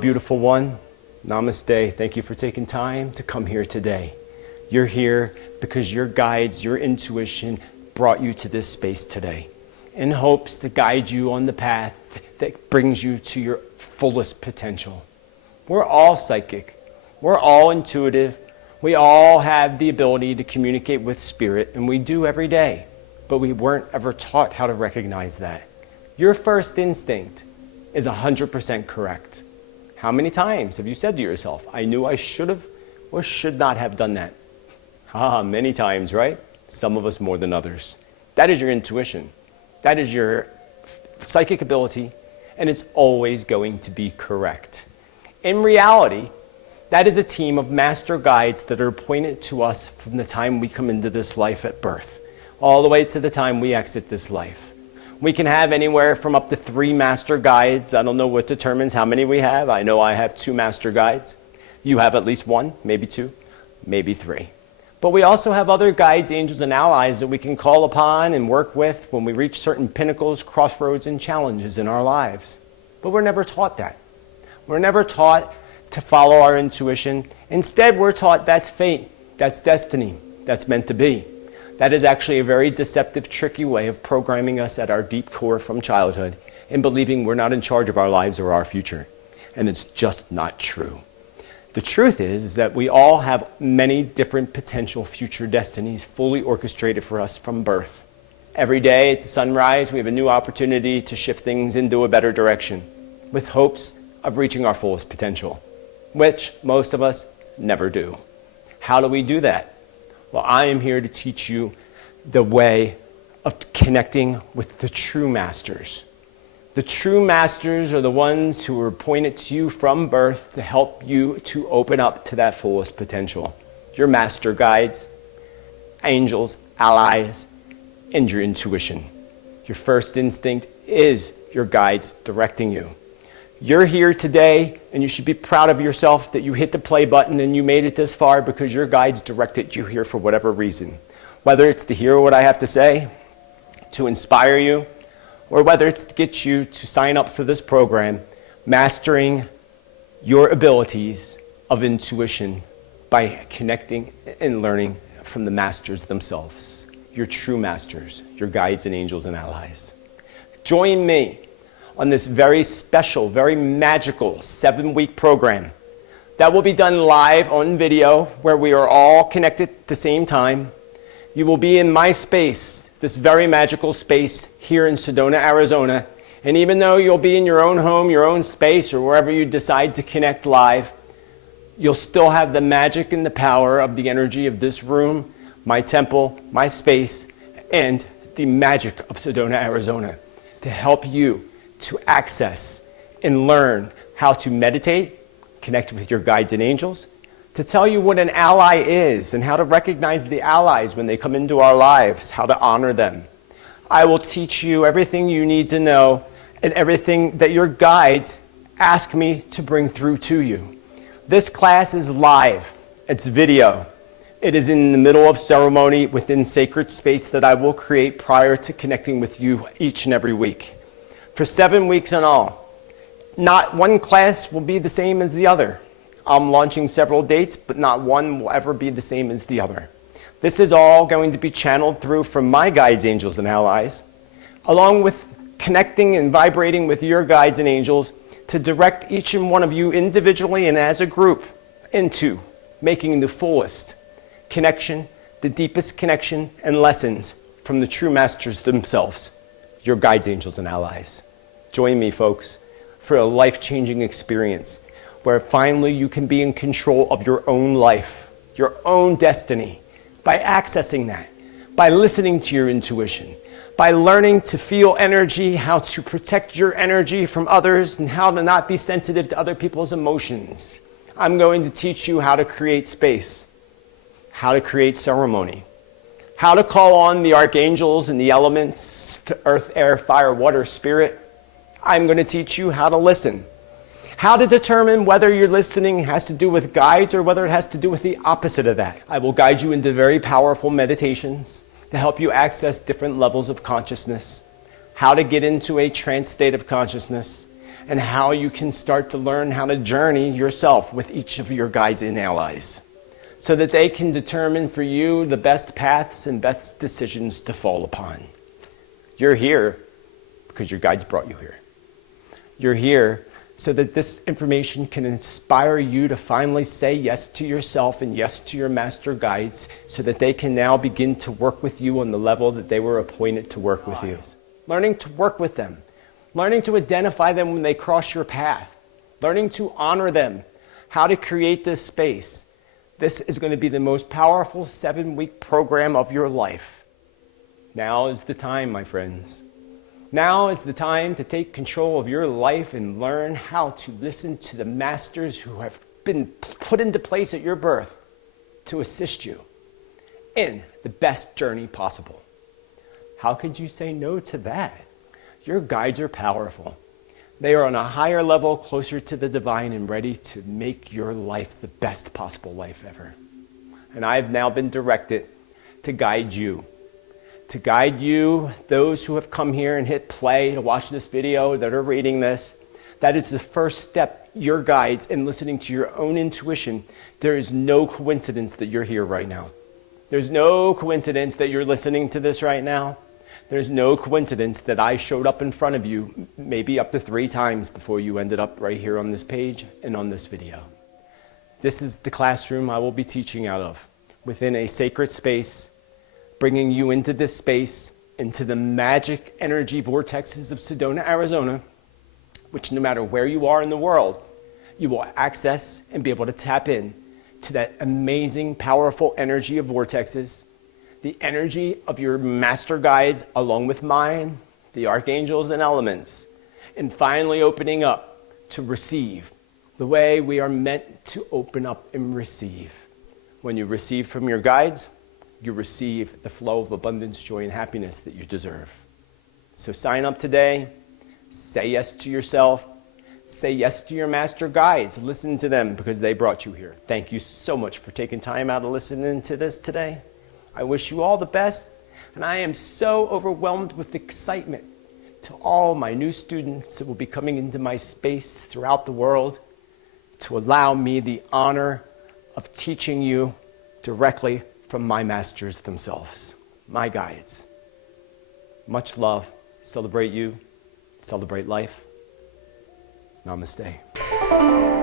beautiful one. Namaste. Thank you for taking time to come here today. You're here because your guides, your intuition brought you to this space today in hopes to guide you on the path that brings you to your fullest potential. We're all psychic. We're all intuitive. We all have the ability to communicate with spirit, and we do every day, but we weren't ever taught how to recognize that. Your first instinct is 100% correct. How many times have you said to yourself, I knew I should have or should not have done that? Many times, right? Some of us more than others. That is your intuition. That is your psychic ability, and it's always going to be correct. In reality, that is a team of master guides that are appointed to us from the time we come into this life at birth, all the way to the time we exit this life. We can have anywhere from up to 3 master guides. I don't know what determines how many we have. I know I have 2 master guides. You have at least 1, maybe 2, maybe 3. But we also have other guides, angels, and allies that we can call upon and work with when we reach certain pinnacles, crossroads, and challenges in our lives. But we're never taught that. We're never taught to follow our intuition. Instead, we're taught that's fate, that's destiny, that's meant to be. That is actually a very deceptive, tricky way of programming us at our deep core from childhood and believing we're not in charge of our lives or our future. And it's just not true. The truth is that we all have many different potential future destinies fully orchestrated for us from birth. Every day at the sunrise, we have a new opportunity to shift things into a better direction with hopes of reaching our fullest potential, which most of us never do. How do we do that? Well, I am here to teach you the way of connecting with the true masters. The true masters are the ones who were appointed to you from birth to help you to open up to that fullest potential. Your master guides, angels, allies, and your intuition. Your first instinct is your guides directing you. You're here today, and you should be proud of yourself that you hit the play button and you made it this far because your guides directed you here for whatever reason. Whether it's to hear what I have to say, to inspire you, or whether it's to get you to sign up for this program, Mastering Your Abilities of Intuition by connecting and learning from the masters themselves, your true masters, your guides and angels and allies. Join me on this very special, very magical 7-week program that will be done live on video where we are all connected at the same time. You will be in my space, this very magical space here in Sedona, Arizona. And even though you'll be in your own home, your own space, or wherever you decide to connect live, you'll still have the magic and the power of the energy of this room, my temple, my space, and the magic of Sedona, Arizona to help you to access and learn how to meditate, connect with your guides and angels, to tell you what an ally is and how to recognize the allies when they come into our lives, how to honor them. I will teach you everything you need to know and everything that your guides ask me to bring through to you. This class is live. It's video. It is in the middle of ceremony within sacred space that I will create prior to connecting with you each and every week. For 7 weeks in all. Not one class will be the same as the other. I'm launching several dates, but not one will ever be the same as the other. This is all going to be channeled through from my guides, angels, and allies, along with connecting and vibrating with your guides and angels to direct each and one of you individually and as a group into making the fullest connection, the deepest connection and lessons from the true masters themselves, your guides, angels, and allies. Join me, folks, for a life-changing experience where finally you can be in control of your own life, your own destiny, by accessing that, by listening to your intuition, by learning to feel energy, how to protect your energy from others, and how to not be sensitive to other people's emotions. I'm going to teach you how to create space, how to create ceremony, how to call on the archangels and the elements, to earth, air, fire, water, spirit. I'm going to teach you how to listen, how to determine whether your listening has to do with guides or whether it has to do with the opposite of that. I will guide you into very powerful meditations to help you access different levels of consciousness, how to get into a trance state of consciousness, and how you can start to learn how to journey yourself with each of your guides and allies, so that they can determine for you the best paths and best decisions to fall upon. You're here because your guides brought you here. You're here so that this information can inspire you to finally say yes to yourself and yes to your master guides, so that they can now begin to work with you on the level that they were appointed to work with you. Learning to work with them, learning to identify them when they cross your path, learning to honor them, how to create this space. This is going to be the most powerful 7-week program of your life. Now is the time, my friends. Now is the time to take control of your life and learn how to listen to the masters who have been put into place at your birth to assist you in the best journey possible. How could you say no to that? Your guides are powerful. They are on a higher level, closer to the divine, and ready to make your life the best possible life ever. And I've now been directed to guide you. To guide you, those who have come here and hit play to watch this video, that are reading this. That is the first step, your guides, in listening to your own intuition. There is no coincidence that you're here right now. There's no coincidence that you're listening to this right now. There's no coincidence that I showed up in front of you maybe up to 3 times before you ended up right here on this page and on this video. This is the classroom I will be teaching out of, within a sacred space, bringing you into this space, into the magic energy vortexes of Sedona, Arizona, which no matter where you are in the world, you will access and be able to tap in to that amazing, powerful energy of vortexes, the energy of your master guides along with mine, the archangels and elements, and finally opening up to receive the way we are meant to open up and receive. When you receive from your guides, you receive the flow of abundance, joy, and happiness that you deserve. So sign up today, say yes to yourself, say yes to your master guides, listen to them because they brought you here. Thank you so much for taking time out to listen to this today. I wish you all the best, and I am so overwhelmed with excitement to all my new students that will be coming into my space throughout the world to allow me the honor of teaching you directly from my masters themselves, my guides. Much love. Celebrate you. Celebrate life. Namaste.